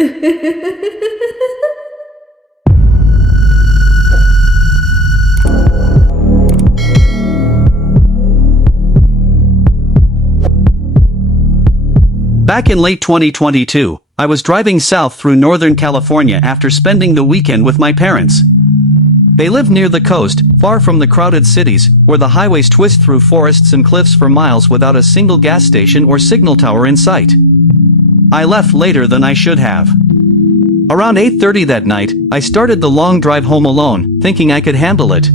Back in late 2022, I was driving south through Northern California after spending the weekend with my parents. They live near the coast, far from the crowded cities, where the highways twist through forests and cliffs for miles without a single gas station or signal tower in sight. I left later than I should have. Around 8:30 that night, I started the long drive home alone, thinking I could handle it.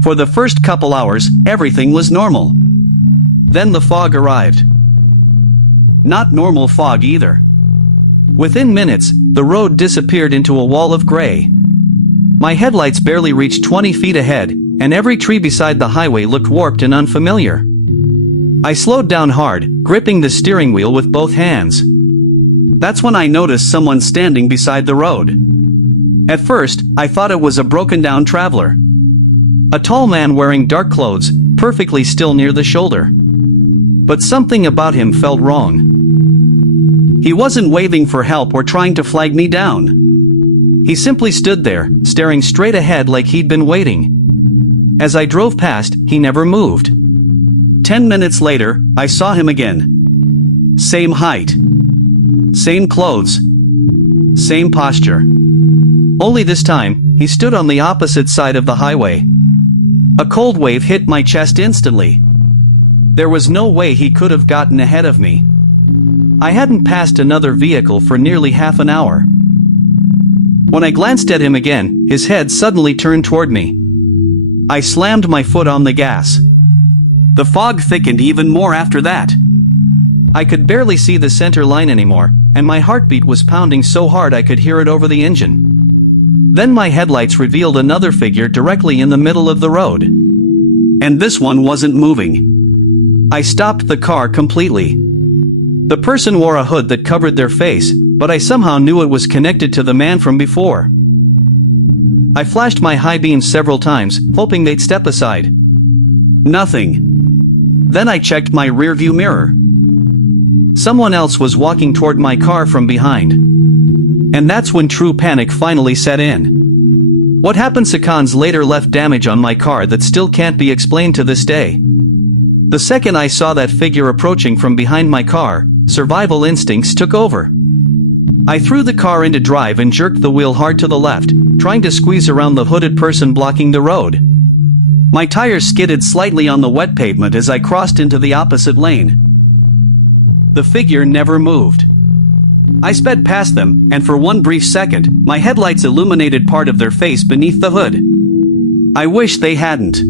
For the first couple hours, everything was normal. Then the fog arrived. Not normal fog either. Within minutes, the road disappeared into a wall of gray. My headlights barely reached 20 feet ahead, and every tree beside the highway looked warped and unfamiliar. I slowed down hard, gripping the steering wheel with both hands. That's when I noticed someone standing beside the road. At first, I thought it was a broken-down traveler. A tall man wearing dark clothes, perfectly still near the shoulder. But something about him felt wrong. He wasn't waving for help or trying to flag me down. He simply stood there, staring straight ahead like he'd been waiting. As I drove past, he never moved. 10 minutes later, I saw him again. Same height. Same clothes. Same posture. Only this time, he stood on the opposite side of the highway. A cold wave hit my chest instantly. There was no way he could have gotten ahead of me. I hadn't passed another vehicle for nearly half an hour. When I glanced at him again, his head suddenly turned toward me. I slammed my foot on the gas. The fog thickened even more after that. I could barely see the center line anymore, and my heartbeat was pounding so hard I could hear it over the engine. Then my headlights revealed another figure directly in the middle of the road. And this one wasn't moving. I stopped the car completely. The person wore a hood that covered their face, but I somehow knew it was connected to the man from before. I flashed my high beam several times, hoping they'd step aside. Nothing. Then I checked my rearview mirror. Someone else was walking toward my car from behind. And that's when true panic finally set in. What happened seconds later left damage on my car that still can't be explained to this day. The second I saw that figure approaching from behind my car, survival instincts took over. I threw the car into drive and jerked the wheel hard to the left, trying to squeeze around the hooded person blocking the road. My tires skidded slightly on the wet pavement as I crossed into the opposite lane. The figure never moved. I sped past them, and for one brief second, my headlights illuminated part of their face beneath the hood. I wish they hadn't.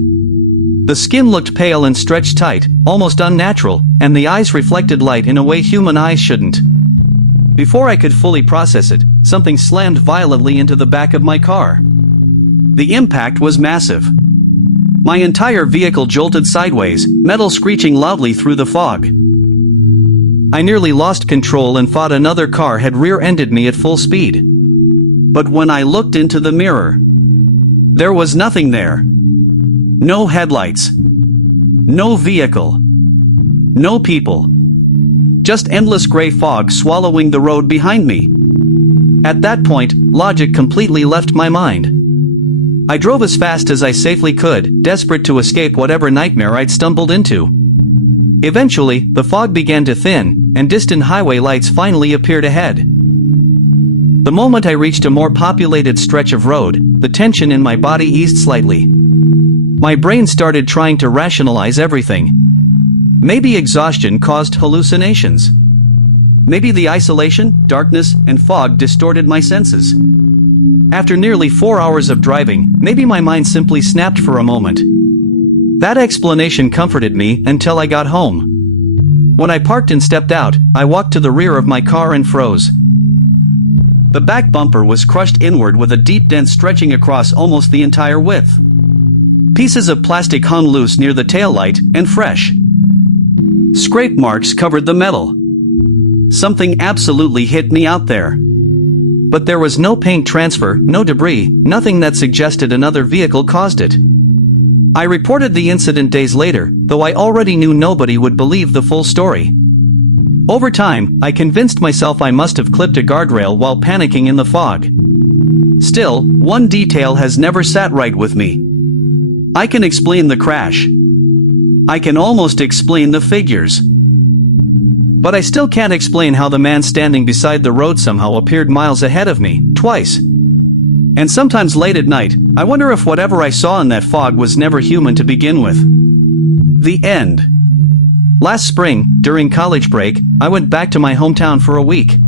The skin looked pale and stretched tight, almost unnatural, and the eyes reflected light in a way human eyes shouldn't. Before I could fully process it, something slammed violently into the back of my car. The impact was massive. My entire vehicle jolted sideways, metal screeching loudly through the fog. I nearly lost control and thought another car had rear-ended me at full speed. But when I looked into the mirror, there was nothing there. No headlights. No vehicle. No people. Just endless gray fog swallowing the road behind me. At that point, logic completely left my mind. I drove as fast as I safely could, desperate to escape whatever nightmare I'd stumbled into. Eventually, the fog began to thin, and distant highway lights finally appeared ahead. The moment I reached a more populated stretch of road, the tension in my body eased slightly. My brain started trying to rationalize everything. Maybe exhaustion caused hallucinations. Maybe the isolation, darkness, and fog distorted my senses. After nearly 4 hours of driving, maybe my mind simply snapped for a moment. That explanation comforted me until I got home. When I parked and stepped out, I walked to the rear of my car and froze. The back bumper was crushed inward with a deep dent stretching across almost the entire width. Pieces of plastic hung loose near the taillight, and fresh scrape marks covered the metal. Something absolutely hit me out there. But there was no paint transfer, no debris, nothing that suggested another vehicle caused it. I reported the incident days later, though I already knew nobody would believe the full story. Over time, I convinced myself I must have clipped a guardrail while panicking in the fog. Still, one detail has never sat right with me. I can explain the crash. I can almost explain the figures. But I still can't explain how the man standing beside the road somehow appeared miles ahead of me, twice. And sometimes late at night, I wonder if whatever I saw in that fog was never human to begin with. The end. Last spring, during college break, I went back to my hometown for a week.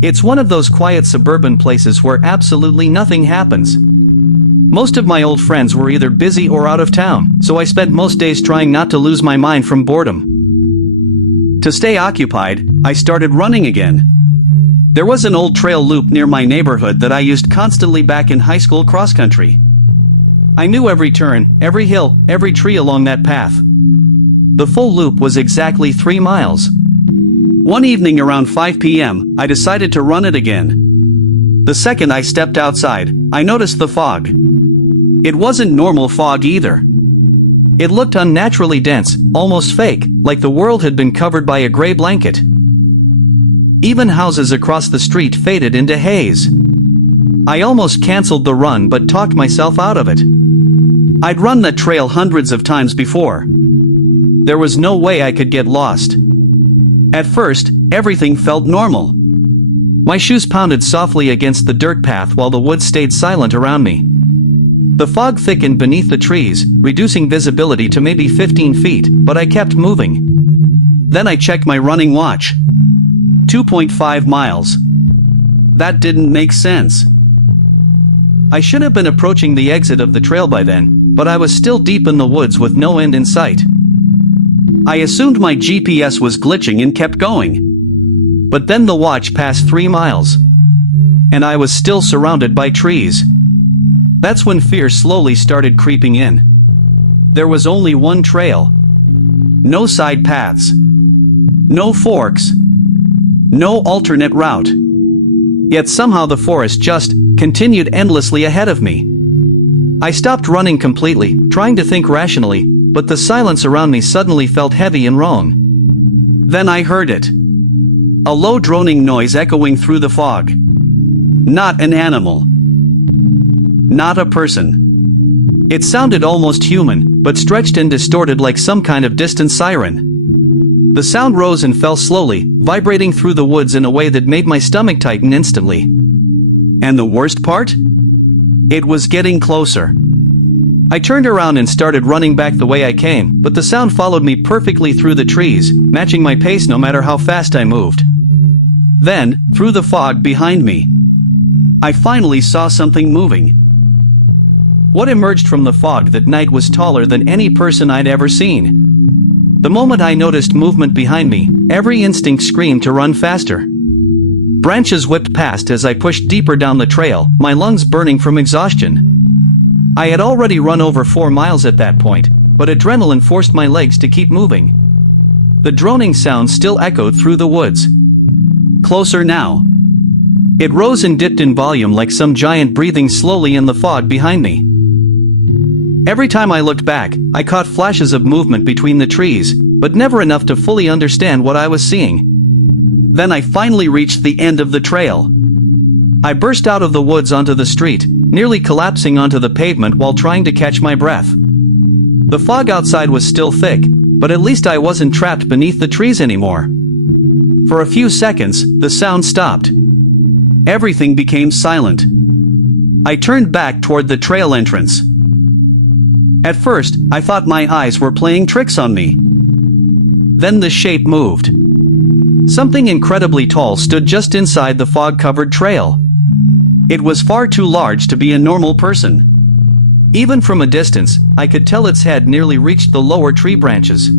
It's one of those quiet suburban places where absolutely nothing happens. Most of my old friends were either busy or out of town, so I spent most days trying not to lose my mind from boredom. To stay occupied, I started running again. There was an old trail loop near my neighborhood that I used constantly back in high school cross-country. I knew every turn, every hill, every tree along that path. The full loop was exactly 3 miles. One evening around 5 p.m., I decided to run it again. The second I stepped outside, I noticed the fog. It wasn't normal fog either. It looked unnaturally dense, almost fake, like the world had been covered by a gray blanket. Even houses across the street faded into haze. I almost canceled the run but talked myself out of it. I'd run that trail hundreds of times before. There was no way I could get lost. At first, everything felt normal. My shoes pounded softly against the dirt path while the woods stayed silent around me. The fog thickened beneath the trees, reducing visibility to maybe 15 feet, but I kept moving. Then I checked my running watch. 2.5 miles. That didn't make sense. I should have been approaching the exit of the trail by then, but I was still deep in the woods with no end in sight. I assumed my GPS was glitching and kept going. But then the watch passed 3 miles. And I was still surrounded by trees. That's when fear slowly started creeping in. There was only one trail. No side paths. No forks. No alternate route. Yet somehow the forest just continued endlessly ahead of me. I stopped running completely, trying to think rationally, but the silence around me suddenly felt heavy and wrong. Then I heard it. A low droning noise echoing through the fog. Not an animal. Not a person. It sounded almost human, but stretched and distorted like some kind of distant siren. The sound rose and fell slowly, vibrating through the woods in a way that made my stomach tighten instantly. And the worst part? It was getting closer. I turned around and started running back the way I came, but the sound followed me perfectly through the trees, matching my pace no matter how fast I moved. Then, through the fog behind me, I finally saw something moving. What emerged from the fog that night was taller than any person I'd ever seen. The moment I noticed movement behind me, every instinct screamed to run faster. Branches whipped past as I pushed deeper down the trail, my lungs burning from exhaustion. I had already run over 4 miles at that point, but adrenaline forced my legs to keep moving. The droning sound still echoed through the woods. Closer now. It rose and dipped in volume like some giant breathing slowly in the fog behind me. Every time I looked back, I caught flashes of movement between the trees, but never enough to fully understand what I was seeing. Then I finally reached the end of the trail. I burst out of the woods onto the street, nearly collapsing onto the pavement while trying to catch my breath. The fog outside was still thick, but at least I wasn't trapped beneath the trees anymore. For a few seconds, the sound stopped. Everything became silent. I turned back toward the trail entrance. At first, I thought my eyes were playing tricks on me. Then the shape moved. Something incredibly tall stood just inside the fog-covered trail. It was far too large to be a normal person. Even from a distance, I could tell its head nearly reached the lower tree branches.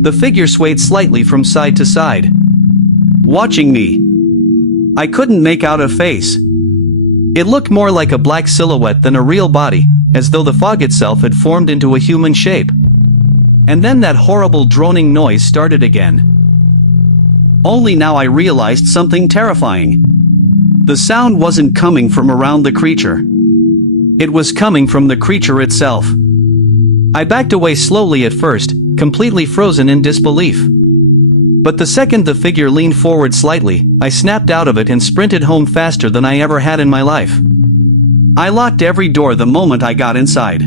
The figure swayed slightly from side to side, watching me. I couldn't make out a face. It looked more like a black silhouette than a real body, as though the fog itself had formed into a human shape. And then that horrible droning noise started again. Only now I realized something terrifying. The sound wasn't coming from around the creature. It was coming from the creature itself. I backed away slowly at first, completely frozen in disbelief. But the second the figure leaned forward slightly, I snapped out of it and sprinted home faster than I ever had in my life. I locked every door the moment I got inside.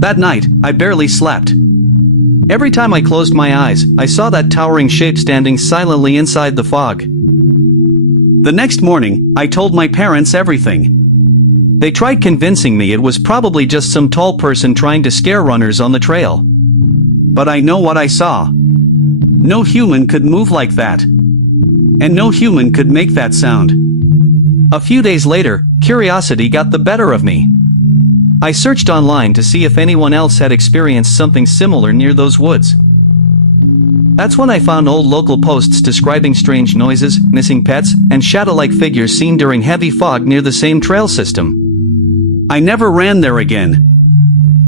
That night, I barely slept. Every time I closed my eyes, I saw that towering shape standing silently inside the fog. The next morning, I told my parents everything. They tried convincing me it was probably just some tall person trying to scare runners on the trail. But I know what I saw. No human could move like that. And no human could make that sound. A few days later, curiosity got the better of me. I searched online to see if anyone else had experienced something similar near those woods. That's when I found old local posts describing strange noises, missing pets, and shadow-like figures seen during heavy fog near the same trail system. I never ran there again.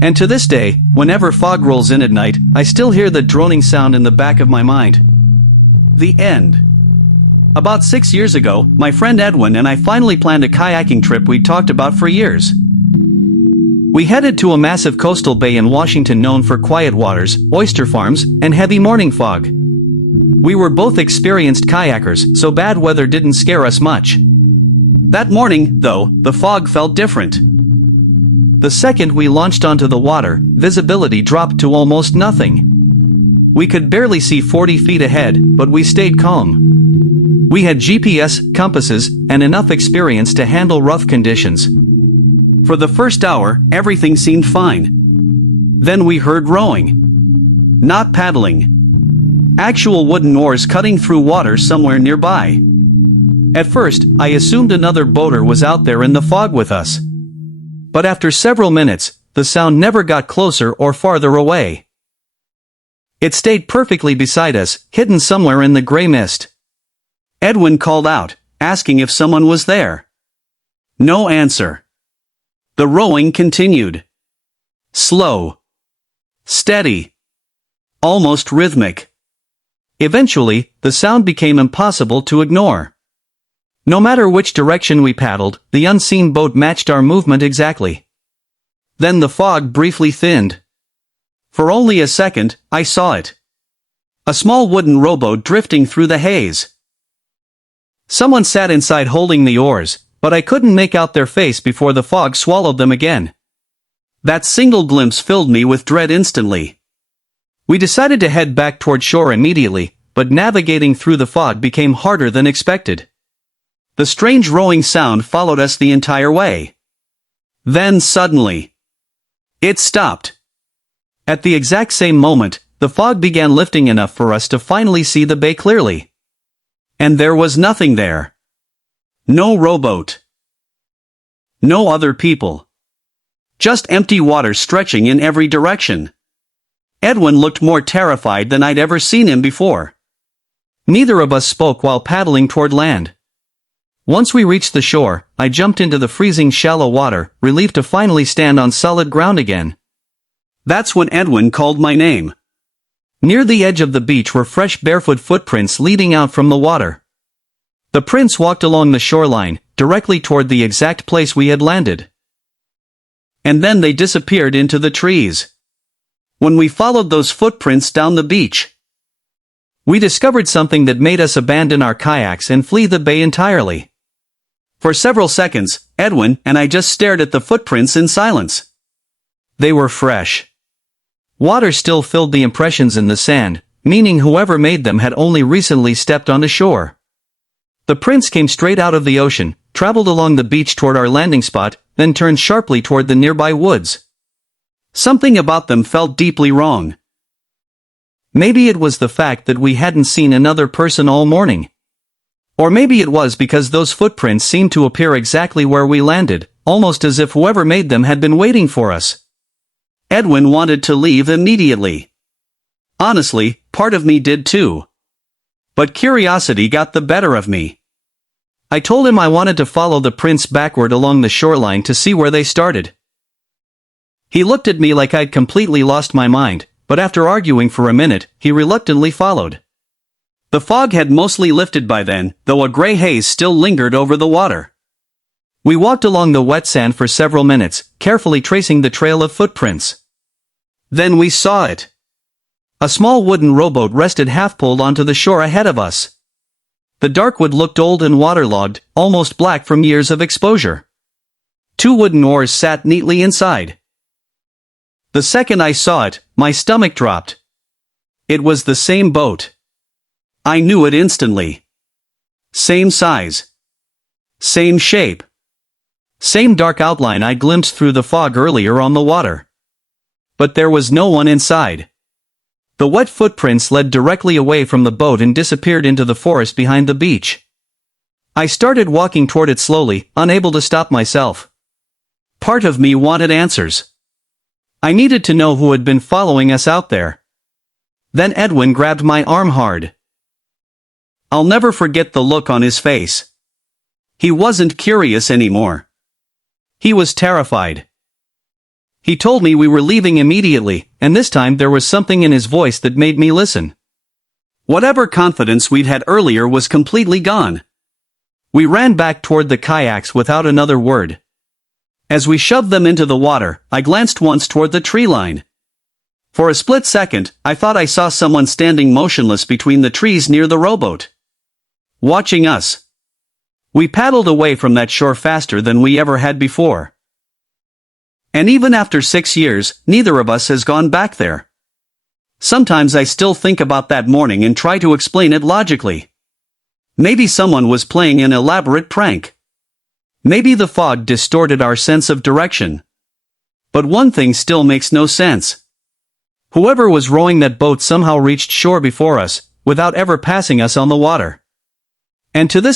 And to this day, whenever fog rolls in at night, I still hear the droning sound in the back of my mind. The end. About 6 years ago, my friend Edwin and I finally planned a kayaking trip we'd talked about for years. We headed to a massive coastal bay in Washington known for quiet waters, oyster farms, and heavy morning fog. We were both experienced kayakers, so bad weather didn't scare us much. That morning, though, the fog felt different. The second we launched onto the water, visibility dropped to almost nothing. We could barely see 40 feet ahead, but we stayed calm. We had GPS, compasses, and enough experience to handle rough conditions. For the first hour, everything seemed fine. Then we heard rowing. Not paddling. Actual wooden oars cutting through water somewhere nearby. At first, I assumed another boater was out there in the fog with us. But after several minutes, the sound never got closer or farther away. It stayed perfectly beside us, hidden somewhere in the gray mist. Edwin called out, asking if someone was there. No answer. The rowing continued. Slow. Steady. Almost rhythmic. Eventually, the sound became impossible to ignore. No matter which direction we paddled, the unseen boat matched our movement exactly. Then the fog briefly thinned. For only a second, I saw it. A small wooden rowboat drifting through the haze. Someone sat inside holding the oars, but I couldn't make out their face before the fog swallowed them again. That single glimpse filled me with dread instantly. We decided to head back toward shore immediately, but navigating through the fog became harder than expected. The strange rowing sound followed us the entire way. Then suddenly, it stopped. At the exact same moment, the fog began lifting enough for us to finally see the bay clearly. And there was nothing there. No rowboat. No other people. Just empty water stretching in every direction. Edwin looked more terrified than I'd ever seen him before. Neither of us spoke while paddling toward land. Once we reached the shore, I jumped into the freezing shallow water, relieved to finally stand on solid ground again. That's when Edwin called my name. Near the edge of the beach were fresh barefoot footprints leading out from the water. The prints walked along the shoreline, directly toward the exact place we had landed. And then they disappeared into the trees. When we followed those footprints down the beach, we discovered something that made us abandon our kayaks and flee the bay entirely. For several seconds, Edwin and I just stared at the footprints in silence. They were fresh. Water still filled the impressions in the sand, meaning whoever made them had only recently stepped onto shore. The prints came straight out of the ocean, traveled along the beach toward our landing spot, then turned sharply toward the nearby woods. Something about them felt deeply wrong. Maybe it was the fact that we hadn't seen another person all morning. Or maybe it was because those footprints seemed to appear exactly where we landed, almost as if whoever made them had been waiting for us. Edwin wanted to leave immediately. Honestly, part of me did too. But curiosity got the better of me. I told him I wanted to follow the prints backward along the shoreline to see where they started. He looked at me like I'd completely lost my mind, but after arguing for a minute, he reluctantly followed. The fog had mostly lifted by then, though a gray haze still lingered over the water. We walked along the wet sand for several minutes, carefully tracing the trail of footprints. Then we saw it. A small wooden rowboat rested half-pulled onto the shore ahead of us. The dark wood looked old and waterlogged, almost black from years of exposure. 2 wooden oars sat neatly inside. The second I saw it, my stomach dropped. It was the same boat. I knew it instantly. Same size. Same shape. Same dark outline I glimpsed through the fog earlier on the water. But there was no one inside. The wet footprints led directly away from the boat and disappeared into the forest behind the beach. I started walking toward it slowly, unable to stop myself. Part of me wanted answers. I needed to know who had been following us out there. Then Edwin grabbed my arm hard. I'll never forget the look on his face. He wasn't curious anymore. He was terrified. He told me we were leaving immediately, and this time there was something in his voice that made me listen. Whatever confidence we'd had earlier was completely gone. We ran back toward the kayaks without another word. As we shoved them into the water, I glanced once toward the tree line. For a split second, I thought I saw someone standing motionless between the trees near the rowboat. Watching us. We paddled away from that shore faster than we ever had before. And even after 6 years, neither of us has gone back there. Sometimes I still think about that morning and try to explain it logically. Maybe someone was playing an elaborate prank. Maybe the fog distorted our sense of direction. But one thing still makes no sense. Whoever was rowing that boat somehow reached shore before us, without ever passing us on the water. And to this